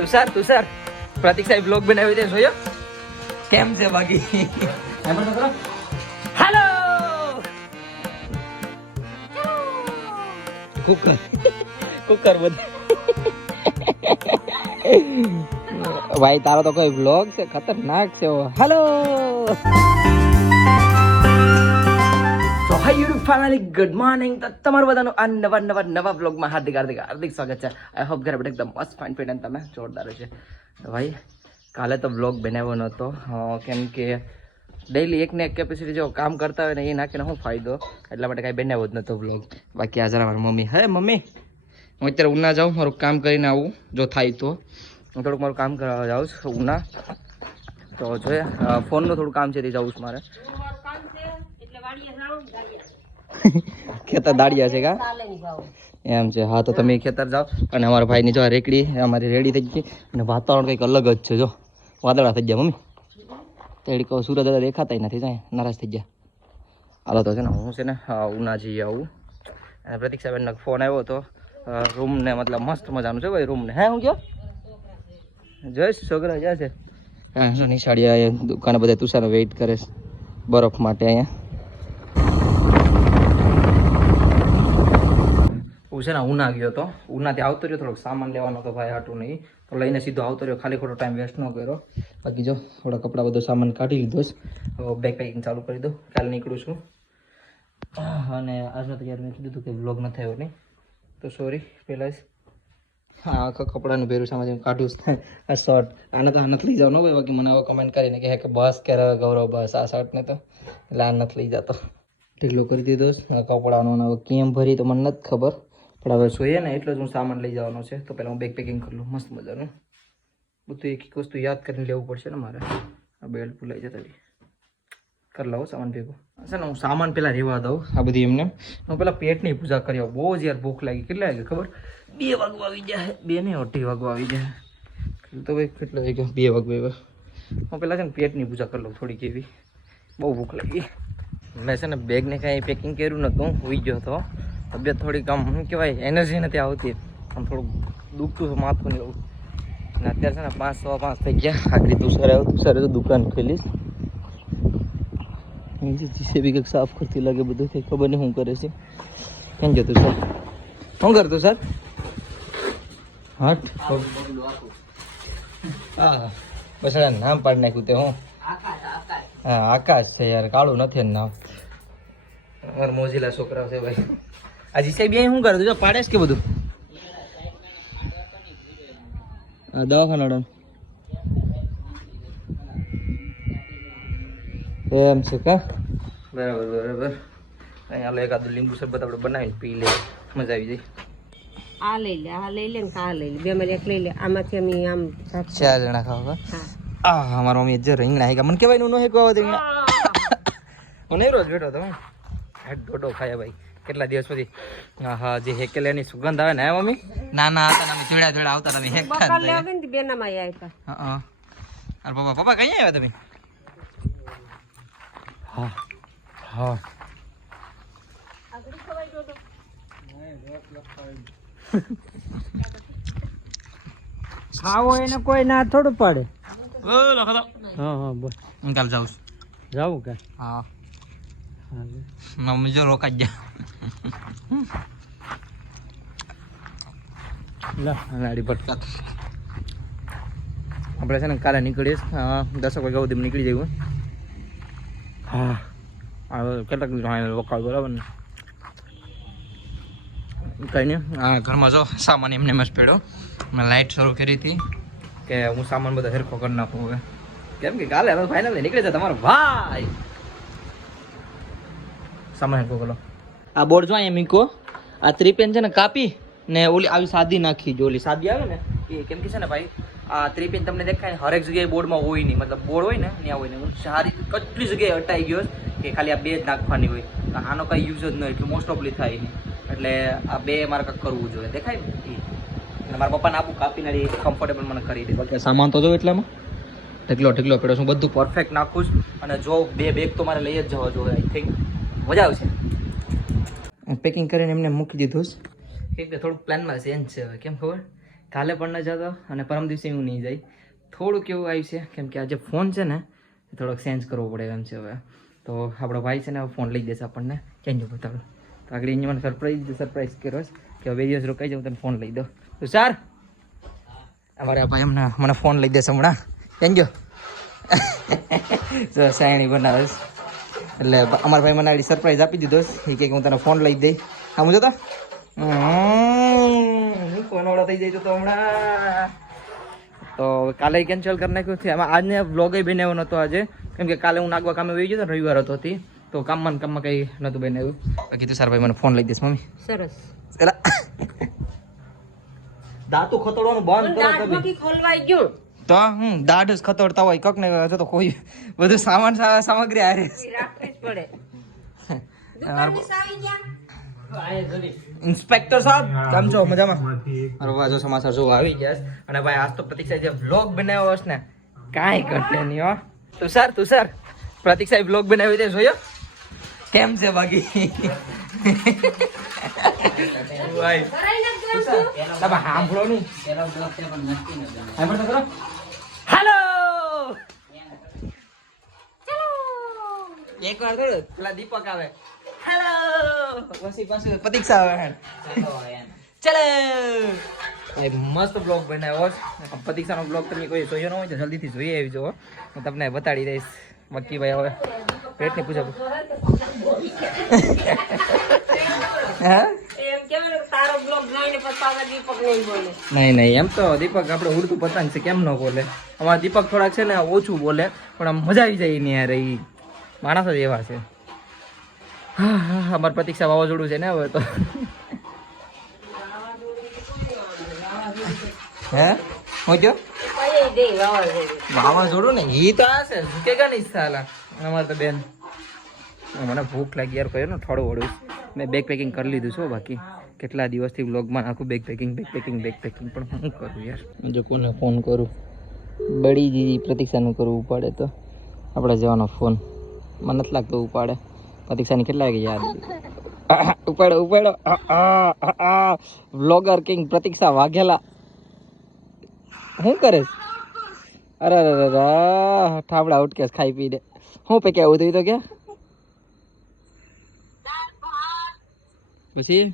તુષાર પ્રતિક સાહેબ બ્લોગ બનાવ્યો છે જોયો કેમ છે બાકી હેલો કુકર બધું ભાઈ તારો તો કોઈ બ્લોગ છે ખતરનાક છે હેલો તો હાય યુટ્યુબ ફેમિલી ગુડ મોર્નિંગ તો તમારું બધાનું આ નવા બ્લોગમાં હાર્દિક સ્વાગત છે આઈ હોપ ઘરે બધા એકદમ મસ્ત ફાઇન ફિટ અને તમે જોરદાર છે તો ભાઈ કાલે તો બ્લોગ બનાવ્યો નહોતો કેમ કે ડેઈલી એકને એક કેપેસિટી જો કામ કરતા હોય ને એ નાખીને શું ફાયદો એટલા માટે કાંઈ બનાવ્યો જ નહોતો બ્લોગ બાકી આ જરા મારી મમ્મી હે મમ્મી હું અત્યારે ઉના જાઉં મારું કામ કરીને આવું જો થાય તો હું થોડુંક મારું કામ કરવા જાઉં છું ઉના તો જોઈએ ફોનનું થોડું કામ છે તે જાઉં છું મારે ખેતર દાડિયા છે કા એમ છે હા તો તમે ખેતર જાઓ અને અમારા ભાઈની જો રેકડી અમારી રેડી થઈ ગઈ અને વાતાવરણ કંઈક અલગ જ છે જો વાદળા થઈ ગયા મમ્મી તેડી કહું સુરત દાદા દેખાતા નથી જાય નારાજ થઈ ગયા હાલો તો છે ને હું છે ને ઉના જઈ આવું અને પ્રતિક્ષાબેનનો ફોન આવ્યો હતો રૂમને મતલબ મસ્ત મજાનું છે ભાઈ રૂમને હે હું કયો જોઈશ છોકરા જ્યાં છે હા શું નિશાળી દુકાને બધા તુષારનો વેઇટ કરે છે બરફ માટે અહીંયા હું છે ને ઉના ગયો હતો ઉનાથી આવતો રહ્યો થોડોક સામાન લેવાનો હતો ભાઈ હાટું નહીં તો લઈને સીધો આવતો રહ્યો ખાલી ખોટો ટાઈમ વેસ્ટ ન કર્યો બાકી જો થોડા કપડાં બધો સામાન કાઢી લીધો છે બેગ પેકિંગ ચાલુ કરી દો કાલે નીકળું છું અને આજનો તો યાર મેં કીધું હતું કે બ્લોગ ન થયો નહીં તો સોરી પહેલાં જ હા આખા કપડાનું પહેરું સામે કાઢું આ શર્ટ આને તો આ નથી લઈ જાવ ને ભાઈ બાકી મને હવે કમેન્ટ કરીને કે બસ ક્યારે ગૌરવ બસ આ શર્ટને તો એટલે આ નથી લઈ જતો ઢીલો કરી દીધો આ કપડાનો કેમ ભરી તો મને નથી ખબર પણ હવે જોઈએ ને એટલો જ હું સામાન લઈ જવાનો છે તો પહેલાં હું બેગ પેકિંગ કરી લઉં મસ્ત મજાનું બધું એક એક વસ્તુ યાદ કરીને લેવું પડશે ને મારે આ બેલ્ટ ભૂલાઈ જતા કરી લઉં સામાન ભેગું છે ને હું સામાન પહેલાં રહેવા દઉં આ બધી એમને હું પહેલાં પેટની પૂજા કરી આવું બહુ જ યાર ભૂખ લાગી કેટલા વાગે ખબર 2 વાગવા આવી જાય 2 ને 2:30 વાગવા આવી જાય તો ભાઈ કેટલો વાગ્યો 2 વાગવા હું પહેલાં છે ને પેટની પૂજા કરી લઉં થોડીક એવી બહુ ભૂખ લાગી મેં છે ને બેગને કાંઈ પેકિંગ કર્યું નહોતું હોઈ ગયો હતો તબિયત થોડીક આમ શું કહેવાય એનર્જી નથી આવતી આમ થોડુંક દુખતું હતું માથું ને એવું અને અત્યારે છે ને 5:15 થઈ ગયા આગળ તુષારે તો દુકાન ખોલીશ બી કંઈક સાફ કરતી લાગે બધું કંઈ ખબર નહીં શું કરે છે કેમ જતું સર શું કરતું સર હટ હા બસ નામ પાડી નાખ્યું તે હું હા આકાશ છે યાર કાળું નથી ને નામ અમારા મોજીલા છોકરા છે ભાઈ આજે સાહેબ અહીં શું કરે જો પાડે છે કે બધું દવાખાના એમ છે કા બરાબર અહીંયા એકાદું લીંબુ શરબત આપણે બનાવીને પી લે મજા આવી જાય આ લઈ લે ને આ લઈ લે બે માં એક લઈ લે આમાંથી અમે આમ 4 જણા ખાવા હા અમારો મમ્મી જે રીંગણા હે મને કહેવાય નું ન હેકો રીંગણા હું રોજ બેઠો તો હેડ ડોડો ખાયા ભાઈ કેટલા દિવસ પછી હા જે હેકેલેની સુગંધ આવે ને હે મમ્મી નાના હતા ને અમે થોડા આવતા તમે હેક બકર લેવા ને બે નામાં આવ્યા હા અરે પપ્પા કઈ આવ્યા તમે હા હા ખાવો એને કોઈ ના થોડું પડે હા બસ હું કાલ જાઉં જાવું કે હા મમ્મી જો રોકાઈ ગયા નાડી ભટકા આપણે છે ને કાલે નીકળીએ 10 વાગ્યા સુધી નીકળી જવું હા કેટલાક વખાણ બરાબર ને કંઈ નહીં હા ઘરમાં જો સામાન એમને મસ્ત પડ્યો મેં લાઇટ શરૂ કરી હતી કે હું સામાન બધા હેરખો કરી નાખું હવે કેમ કે કાલે હવે ફાઇનલ નીકળી જાય તમારો ભાઈ સામાન હેરખો કરો આ બોર્ડ જો અહીંયા મીકો આ ત્રિપેન છે ને કાપી ને ઓલી આવી સાદી નાખી જો ઓલી સાદી આવે ને એ કેમ કે છે ને ભાઈ આ ત્રિપેન તમને દેખાય ને હરેક જગ્યાએ બોર્ડમાં હોય નહીં મતલબ બોર્ડ હોય ને ત્યાં હોય ને હું સારી કેટલી જગ્યાએ અટાઈ ગયો કે ખાલી આ 2 જ નાખવાની હોય આનો કાંઈ યુઝ જ ન એટલું મોસ્ટ ઓફલી થાય નહીં એટલે આ 2 મારે કંઈક કરવું જોઈએ દેખાય ને એ અને મારા પપ્પાને આપું કાપીને કમ્ફર્ટેબલ મને કરી દે બાકી સામાન તો જો એટલામાં ઢગલો પડ્યો છું બધું પરફેક્ટ નાખું છું અને જો 2 બેગ તો મારે લઈ જ જવા જોઈએ આઈ થિંક મજા આવશે પેકિંગ કરીને એમને મૂકી દીધું કે થોડુંક પ્લાનમાં ચેન્જ છે હવે કેમ ખબર કાલે પણ ન જતો અને પરમ દિવસે હું નહીં જાય. થોડુંક એવું આવ્યું છે કેમ કે આ જે ફોન છે ને એ થોડોક ચેન્જ કરવો પડે એમ છે હવે. તો આપણો ભાઈ છે ને ફોન લઈ દેશે આપણને ચેન્જ બતાડો. તો આગળ એને મને સરપ્રાઈઝ કર્યો છે કે 2 દિવસ રોકાઈ જાઉં તને ફોન લઈ દો. તો સાર અમારા ભાઈ મને ફોન લઈ દેશે હમણાં ચેન્જ જો સાયણી બનાવે છે. એટલે અમારા ભાઈ મને સરપ્રાઈઝ આપી દીધો એ કે હું તને ફોન લઈ દઈ. હા હું જોતા ફોન વાળો થઈ જાય તો હમણાં. તો કાલે કેન્સલ કરી નાખ્યું છે. આમાં આજને વ્લોગ બનાવ્યો નહોતો આજે કેમ કે કાલે હું નાગવા કામે વહી ગયો હતો રવિવાર હતો હતી તો કામમાં કંઈ નહોતું બનાવ્યું. બાકી તો સારા ભાઈ મને ફોન લઈ દઈશ મમ્મી. સરસ એલા દાંતું ખતોડવાનું બંધ કરો તમે. દાંતમાંથી ખોલવાઈ ગયું તો દાઢ જ ખતોડતા હોય કક ને તો કોઈ બધું સામગ્રી હારે રાખવી જ પડે. દુકાનની સાવી ગયા ઇન્સ્પેક્ટર સાહેબ કેમ છો મજામાં? મારો વાજો સમાચાર જો આવી ગયા છે. અને ભાઈ આજ તો પ્રતિક સાહેબ જે વ્લોગ બનાવ્યો છે ને કાંઈ ઘટે નહીં હો. તુષાર પ્રતિક સાહેબ વ્લોગ બનાવ્યો તે જોયો કેમ છે બાકી ભાઈ તમે સાંભળો નહીં હેલો એક વાર કરો પેલા દીપક આવે હેલો પછી પાછું પ્રતીક્ષા આવે ચલો ભાઈ મસ્ત બ્લોગ બનાવ્યો છે. પ્રતીક્ષાનો બ્લોગ તમે કોઈ જોયો ન હોય તો જલ્દીથી જોઈ આવી જુઓ હું તમને બતાડી દઈશ. બાકી ભાઈ હવે પેટની પૂછો હા નહીં એમ તો દીપક આપણે ઉડતું પતંગ છે કેમ ન બોલે. અમારા દીપક થોડાક છે ને ઓછું બોલે પણ આમ મજા આવી જાય એની યાર. એ માણસો જ એવા છે. હા અમારી પ્રતીક્ષા વાવાઝોડું છે ને હવે તો હે હું જો વાવાઝોડું ને એ તો આ છે ઝુકેગા નહીં સાલા. અમારે તો બેન મને ભૂખ લાગી યાર કહ્યું ને થોડું વળું મેં બેગ પેકિંગ કરી લીધું છું. બાકી કેટલા દિવસથી વ્લોગમાં આખું બેગ પેકિંગ પણ હું કરું યાર. જો કોને ફોન કરું બળી દીદી પ્રતીક્ષાનું કરવું પડે તો આપણે જવાનો ફોન મને નથી લાગતું ઉપાડે. પ્રતીક્ષાની કેટલા વાગે યાદ ઉપાડો વ્લોગર કિંગ પ્રતીક્ષા વાઘેલા શું કરે? અરે ઠાબડા ઉટકેસ ખાઈ પી દે. શું પે કેવું હતું તો ક્યાં પછી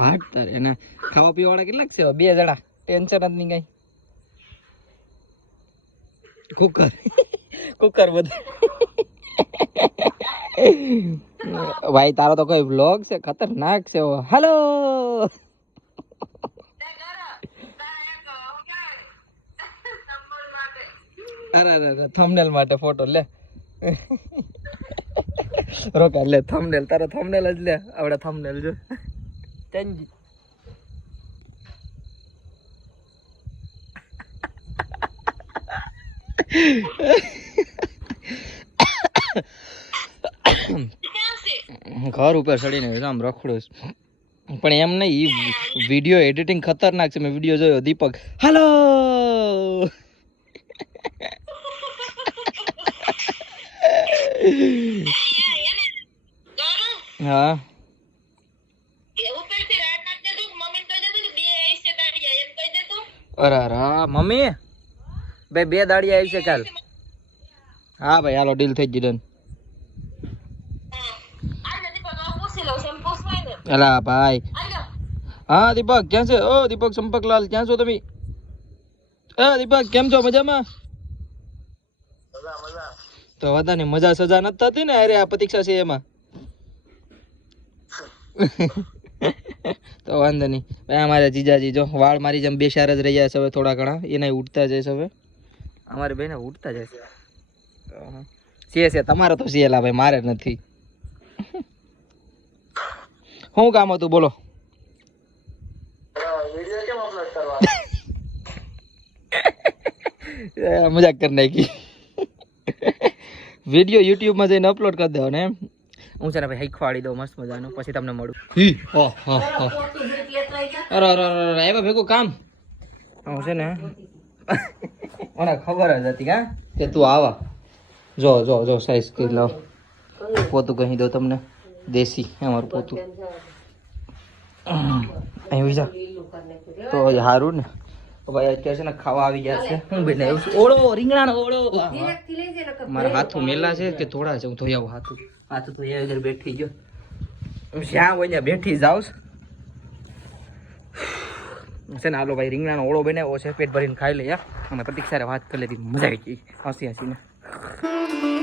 હાટ તારે એના ખાવા પીવા વાળા કેટલાક છે? 2 જણા ટેન્શન જ નહીં કઈ. કુકર બધું ભાઈ તારો તો કોઈ વ્લોગ છે ખતરનાક છે. હેલો અરે થંબનેલ માટે ફોટો લે રોકા લે થંબનેલ તારો થંબનેલ જ લે. આવડે થંબનેલ જો ચંજી ઘર ઉપર ચડીને આમ રખડું પણ એમ નહીં. વિડીયો એડિટિંગ ખતરનાક છે. મેં વિડીયો જોયો દીપક હેલો હા અરે મમ્મી ભાઈ 2 દાડી આવી છે કાલ. હા ભાઈ હાલો ડીલ થઈ ગઈ. અલા ભાઈ હા દીપક ક્યાં છે? ઓ દીપક સંપકલાલ ક્યાં છો તમે? દીપક કેમ છો? મજામાં? તો વધારે મજા સજા નથી થતી ને? અરે આ પ્રતીક્ષા છે એમાં તો વાંધો નહીં ભાઈ. અમારે જીજાજી જો વાળ મારી જેમ બેસાર જ રહ્યા છે હવે થોડા ઘણા. એના ઉઠતા જાય હવે અમારે બેને ઉઠતા જાય છે. તમારે તો સિયેલા ભાઈ મારે નથી. શું કામ હતું બોલો? મજાક કરી નાખી. વિડીયો યુટ્યુબમાં જઈને અપલોડ કરી દેવાનો એમ. હું છે ને ભાઈ શીખવાડી દઉં મસ્ત મજાનું પછી તમને મળું. અરે એમાં ભેગું કામ હું છે ને મને ખબર જ હતી હા કે તું આવા. જો સાઈઝ કરી લાવ. પોતું કહી દઉં તમને દેશી અમારું પોતું. અહીં વિજા તો સારું ને તો ભાઈ અત્યારે છે ને ખાવા આવી ગયા છે હું બનાવ્યું છું ઓળો રીંગણાનો ઓળો વાહ, વાહ. મારા હાથું મેલા છે કે થોડા છે હું ધોઈ આવું હાથું તો એ વગર બેઠી ગયો જ્યાં હોય ત્યાં બેઠી જાઉં છે ને હાલો ભાઈ રીંગણાનો ઓળો બનાવ્યો છે પેટ ભરીને ખાઈ લઈએ અને પ્રતિક્ષારે વાત કરી લીધી મજા આવી ગઈ હસી હસીને